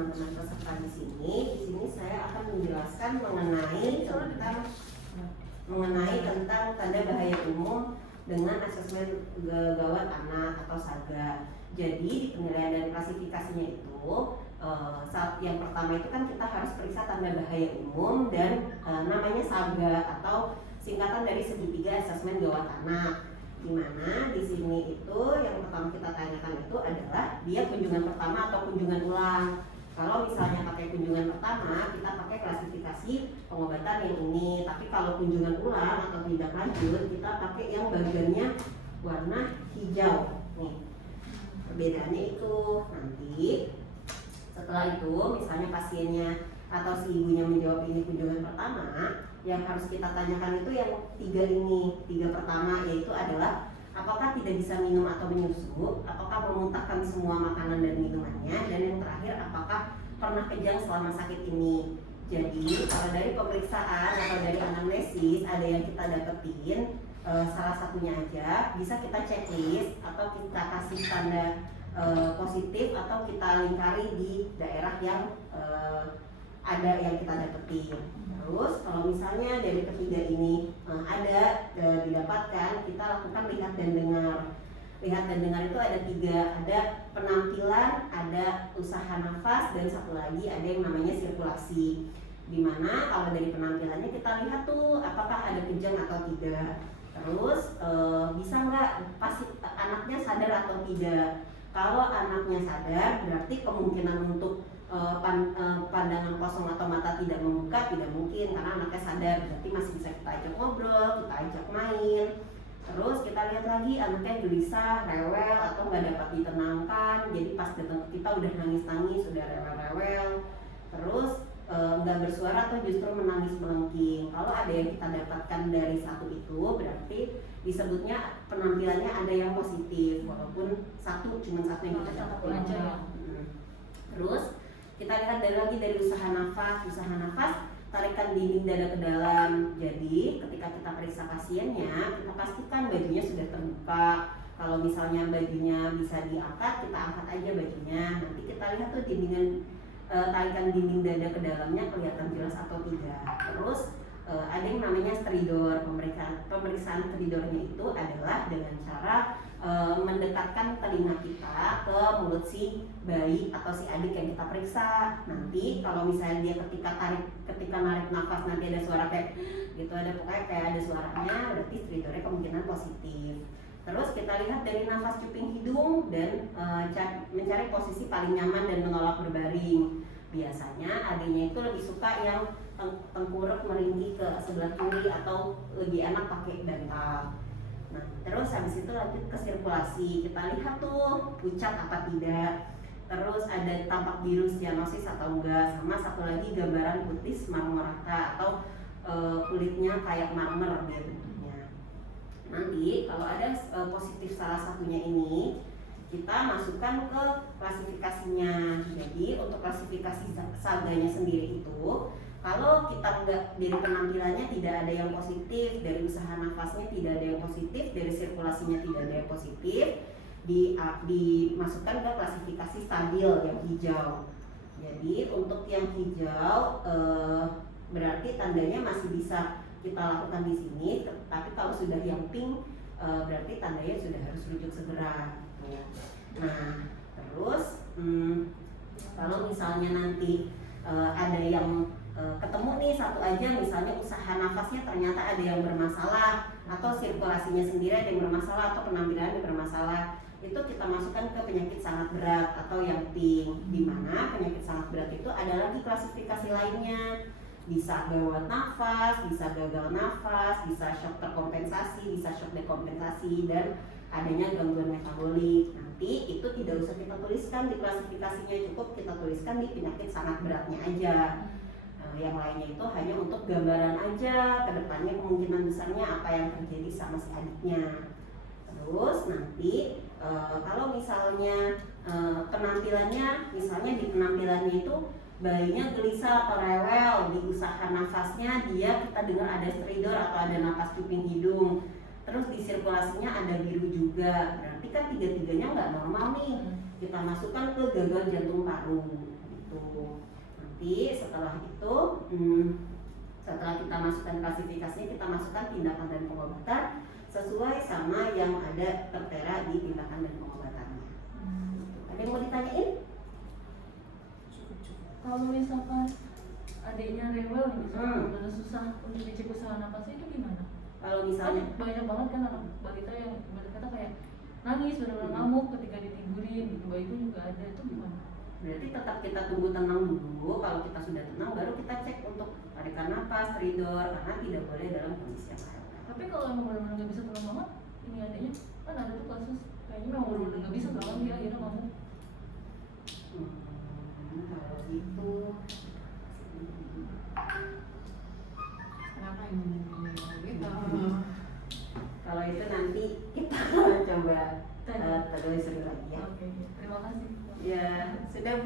teman-teman peserta di sini. Di sini saya akan menjelaskan mengenai tentang tanda bahaya umum dengan asesmen gawat anak atau SAGA. Jadi di penilaian dan klasifikasinya itu saat yang pertama itu kan kita harus periksa tanda bahaya umum dan namanya SAGA atau singkatan dari segitiga asesmen gawat anak. Di mana di sini itu yang pertama kita tanyakan itu adalah dia kunjungan pertama atau kunjungan ulang. Kalau misalnya pakai kunjungan pertama, kita pakai klasifikasi pengobatan yang ini. Tapi kalau kunjungan ulang atau tindak lanjut, kita pakai yang bagiannya warna hijau. Nih, perbedaannya itu nanti setelah itu, misalnya pasiennya atau si ibunya menjawab ini kunjungan pertama, yang harus kita tanyakan itu yang tiga pertama, yaitu adalah apakah tidak bisa minum atau menyusu, apakah memuntahkan semua makanan dan minumannya, dan yang terakhir apakah pernah kejang selama sakit ini. Jadi kalau dari pemeriksaan atau dari anamnesis ada yang kita dapetin, salah satunya aja bisa kita checklist atau kita kasih tanda positif atau kita lingkari di daerah yang ada yang kita dapetin. Terus kalau misalnya dari ketiga ini ada didapatkan, kita lakukan lihat dan dengar. Lihat dan dengar itu ada tiga, ada penampilan, ada usaha nafas, dan satu lagi ada yang namanya sirkulasi. Dimana kalau dari penampilannya kita lihat tuh apakah ada kejang atau tidak. Terus bisa nggak pasti anaknya sadar atau tidak. Kalau anaknya sadar berarti kemungkinan untuk pandangan kosong atau mata tidak membuka tidak mungkin karena anaknya sadar, berarti masih bisa kita ajak ngobrol, kita ajak main. Terus kita lihat lagi anaknya gelisah, rewel atau nggak dapat ditenangkan, jadi pas datang ke kita udah nangis-nangis, udah rewel-rewel. Terus nggak bersuara atau justru menangis melengking. Kalau ada yang kita dapatkan dari satu itu berarti disebutnya penampilannya ada yang positif, walaupun cuma satu yang kita dapatkan. Terus kita lihat lagi dari usaha nafas. Usaha nafas, tarikan dinding dada ke dalam. Jadi ketika kita periksa pasiennya, kita pastikan bajunya sudah terbuka. Kalau misalnya bajunya bisa diangkat, kita angkat aja bajunya. Nanti kita lihat tuh tarikan dinding dada ke dalamnya kelihatan jelas atau tidak. Terus ada yang namanya stridor. Pemeriksaan stridornya itu adalah dengan cara mendekatkan telinga kita ke mulut si bayi atau si adik yang kita periksa. Nanti kalau misalnya dia ketika narik nafas nanti ada suara kayak gitu, ada pokoknya kayak ada suaranya, berarti stridornya kemungkinan positif. Terus kita lihat dari nafas cuping hidung dan mencari posisi paling nyaman dan menolak berbaring. Biasanya adiknya itu lebih suka yang tengkurap meringgi ke sebelah kiri atau lebih enak pakai bantal. Nah, terus habis itu lanjut ke sirkulasi. Kita lihat tuh pucat apa tidak. Terus ada tampak biru sianosis atau enggak. Sama satu lagi gambaran kutis marmorata atau kulitnya kayak marmer dia bentuknya. Nanti kalau ada positif salah satunya ini, kita masukkan ke klasifikasinya. Jadi untuk klasifikasi SAGA-nya sendiri itu, kalau kita dari penampilannya tidak ada yang positif, dari usaha nafasnya tidak ada yang positif, dari sirkulasinya tidak ada yang positif, dimasukkan ke klasifikasi stabil yang hijau. Jadi untuk yang hijau berarti tandanya masih bisa kita lakukan di sini, tapi kalau sudah yang pink berarti tandanya sudah harus rujuk segera. Nah, terus kalau misalnya nanti ada yang ketemu nih satu aja, misalnya usaha nafasnya ternyata ada yang bermasalah atau sirkulasinya sendiri ada yang bermasalah atau penampilannya bermasalah, itu kita masukkan ke penyakit sangat berat atau yang pink. Di mana penyakit sangat berat itu ada lagi klasifikasi lainnya, bisa gawat nafas, bisa gagal nafas, bisa shock terkompensasi, bisa shock dekompensasi, dan adanya gangguan metabolik. Nanti itu tidak usah kita tuliskan di klasifikasinya, cukup kita tuliskan di penyakit sangat beratnya aja. Yang lainnya itu hanya untuk gambaran aja, kedepannya kemungkinan besarnya apa yang terjadi sama si adiknya. Terus nanti kalau misalnya penampilannya, misalnya di penampilannya itu bayinya gelisah atau rewel, di usaha nafasnya kita dengar ada stridor atau ada napas cuping hidung. Terus di sirkulasinya ada biru juga, berarti kan tiga-tiganya nggak normal nih. Kita masukkan ke gagal jantung paru. gitu. Nanti setelah itu setelah kita masukkan klasifikasinya, kita masukkan tindakan dan pengobatan sesuai sama yang ada tertera di tindakan dan pengobatannya. Ada yang mau ditanyain? Kalau misalkan adiknya rewel nih, misalkan udah susah untuk dicek usaha napasnya, itu gimana? Kalau misalnya Banyak banget kan anak balita yang berkata kayak nangis, benar-benar ngamuk ketika ditidurin gitu, itu juga ada, itu gimana? berarti tetap kita tunggu tenang dulu. Kalau kita sudah tenang, baru kita cek untuk tarikan napas, stridor, karena tidak boleh dalam kondisi yang lain. Tapi kalau emang benar-benar nggak bisa tenang banget, ini adanya kan ada tuh kasus kayaknya memang benar-benar nggak bisa banget, dia akhirnya ngamuk. Kalau itu Kenapa yang gitu? kalau itu nanti kita coba telusuri lagi ya. Oke, terima kasih. Ya, sudah Bu.